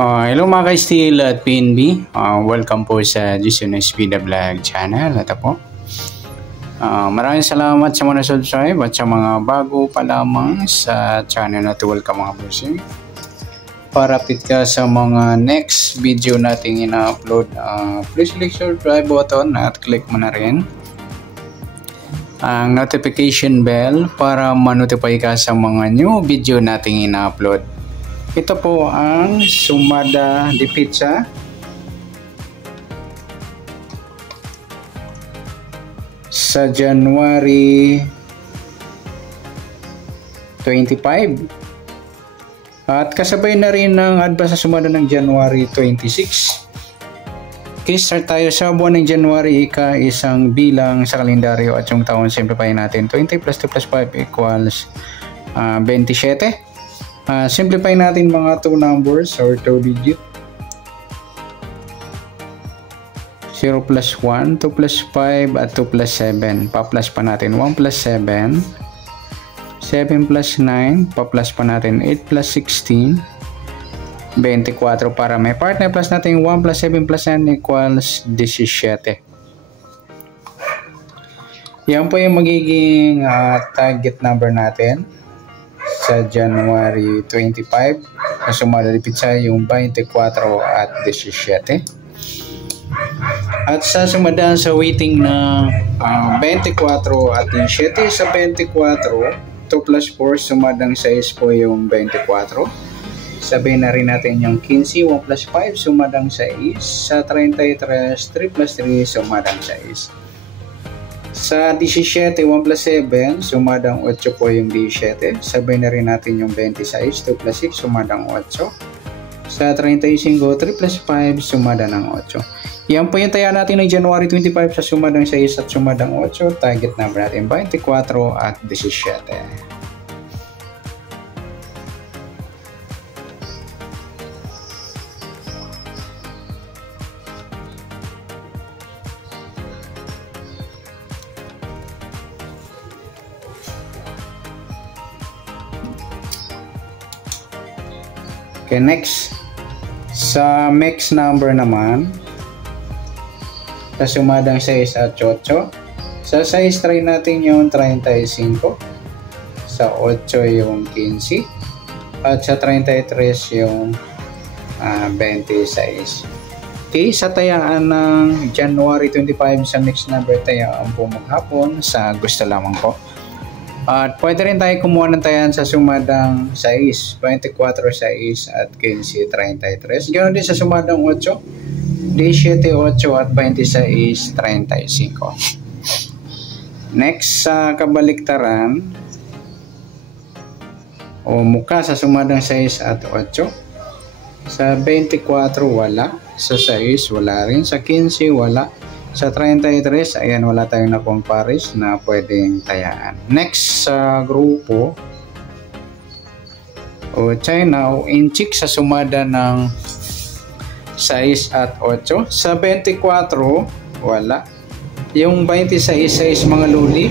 Hello mga ka-Steel at PNB. Welcome po sa Jason Espida Vlog channel. Ito po. Maraming salamat sa mga subscribe at sa mga bago pa lamang sa channel na ito. Welcome mga bossing. Para update ka sa mga next video nating ina-upload, please click subscribe button at click mo na rin ang notification bell para ma-notify ka sa mga new video nating ina-upload. Ito po ang Sumada de Pizza. Sa January 25. At kasabay na rin ng advance sa Sumada ng January 26. Okay, start tayo sa buwan ng January, isang bilang sa kalendaryo at yung taon simplify natin. 20 plus 2 plus 5 equals 27. Simplify natin mga 2 numbers or 2 digit. 0 plus 1, 2 plus 5 at 2 plus 7. Pa-plus pa natin 1 plus 7. 7 plus 9. Pa-plus pa natin 8 plus 16. 24 para may partner plus natin 1 plus 7 plus 9 equals 17. Yan po yung magiging target number natin sa January 25. Sa Sumada de Pizza yung 24 at 17. At sa Sumada sa waiting na 24 at 17. Sa 24, 2 plus 4 sumadang 6 po yung 24. Sabihin na rin natin yung 15, 1 plus 5 sumadang 6. Sa 33, 3 plus 3 sumadang 6. Sa 17, 1 plus 7, sumadang 8 po yung 17. Sabihin na rin natin yung 26, 2 plus 6, sumadang 8. Sa 35, 3 plus 5, sumadang ng 8. Yan po yung taya natin ng January 25 sa sumadang 6 at sumadang 8. Target number natin 24 at 17. Okay, next. Sa mix number naman, sa sumadang 6 at 8. Sa 6 try natin yung 35. Sa 8 yung 15. At sa 33 yung 26. Okay, sa tayaan ng January 25 sa mix number tayaan po maghapon sa gusto lamang po. At pwede rin tayo kumuha ng tayan sa sumadang 6, 24, 6 at 15, 33. Ganoon din sa sumadang 8, 17, 8 at 26, 35. Next sa kabaliktaran o muka sa sumadang 6 at 8. Sa 24 wala, sa 6 wala rin, sa 15 wala. Sa 33, ayan, wala tayong nakuhang pares na pwedeng tayaan. Next sa grupo o China o inchik sa sumada ng 6 at 8. Sa 24, wala. Yung 26, 6 mga luli,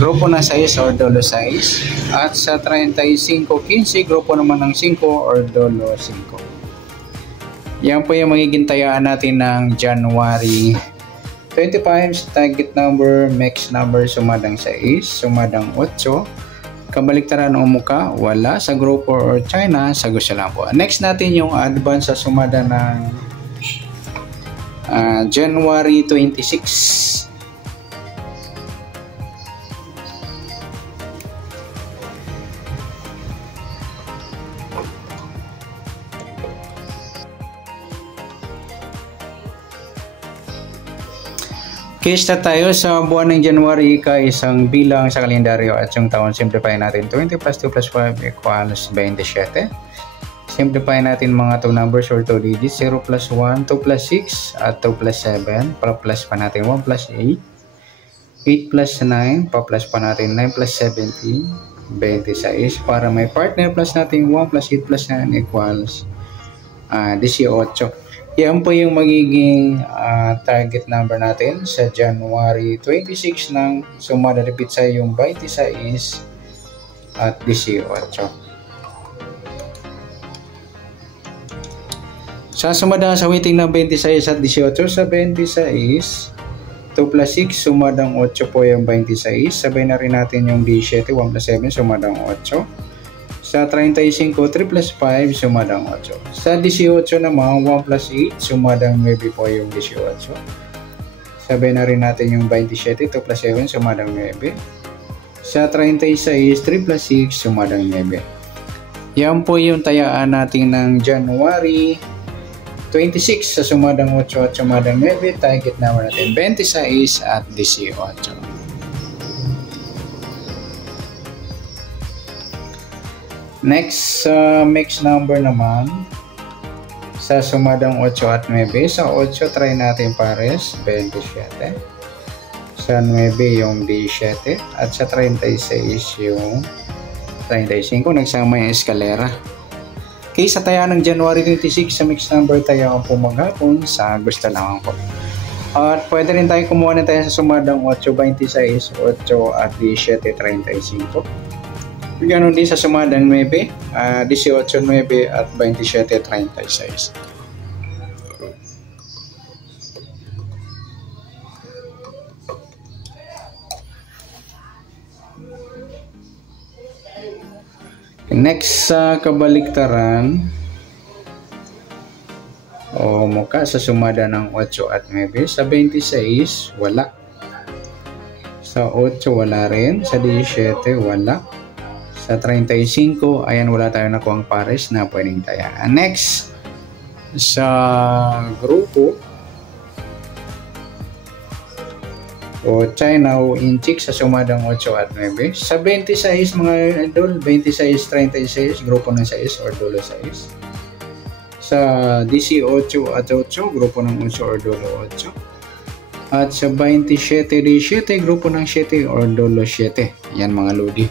grupo na 6 or dolo 6. At sa 35, 15, grupo naman ng 5 or dolo 5. Yan po yung magiging tayaan natin ng January 25, target number, mix number, sumadang 6, sumadang 8. Kabaliktaran o muka, wala. Sa grupo or China, sa gusto lang po. Next natin yung advance sa sumada ng January 26. Kista tayo sa buwan ng January, isang bilang sa kalendaryo at yung taon simplify natin 20 plus 2 plus 5 equals 27. Simplify natin mga 2 numbers or 2 digits, 0 plus 1, 2 plus 6 at 2 plus 7. Pa-plus pa natin 1 plus 8, 8 plus 9, pa-plus pa natin 9 plus 17, 26. Para may partner plus natin 1 plus 8 plus 9 equals 18. Yan po yung magiging target number natin sa January 26 ng Sumada de Pizza yung 26 at 18. Sa sumada sa waiting ng 26 at 18, sa 26, 2 plus 6, sumadang 8 po yung 26. Sabay na rin natin yung 17, 1 plus 7, sumadang 8. Sa 35, 3 plus 5, sumadang 8. Sa 18 naman, 1 plus 8, sumadang 9 po yung 18. Sabay na rin natin yung 27, 2 plus 7, sumadang 9. Sa 36, 3 plus 6, sumadang 9. Yan po yung tayaan natin ng January 26 sa sumadang 8 at sumadang 9. Target number natin 26 at 18. Next, mix number naman sa sumadang 8 at 9. Sa 8 try natin pares 27. Sa 9 yung 17 at sa 36 yung 35. Nagsama yung eskalera. Okay, sa taya ng January 26 sa mix number tayo po maghapon sa gusto lang po. At pwede rin tayo kumuha na tayo sa sumadang 8, 26, 8 at 17, 35. Ganon din sa sumadang 9, 18, 9 at 27, 36. Next sa kabaliktaran o mukha sa sumada ng 8 at 9. Sa 26 wala, sa 8 wala rin, sa 17 wala, sa 35 ayan wala tayo nakuhang pares na pwedeng tayaan. Next sa grupo o China o Inchik sa sumadang 8 at 9. Sa 26 mga idol, 26, 36, grupo ng 6 or dulo 6. Sa 18 at 8, grupo ng 8 or dulo 8. At sa 27, 17, grupo ng 7 or dulo 7. Yan mga lodi.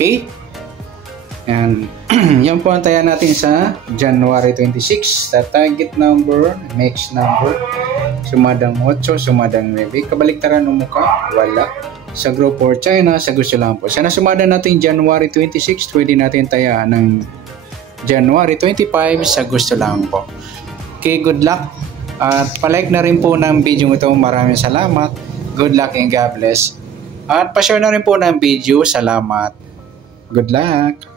Okay? And yan po ang taya natin sa January 26. Sa target number, mix number, sumadang 8, sumadang 9. Kabaliktaran ng mukha, wala. Sa group for China, sa gusto lang po. Sana sumada natin January 26, pwede natin taya ng January 25 sa gusto lang po. Okay, good luck. At palike na rin po ng video ito. Maraming salamat. Good luck and God bless. At pa-share na rin po ng video. Salamat. Good luck!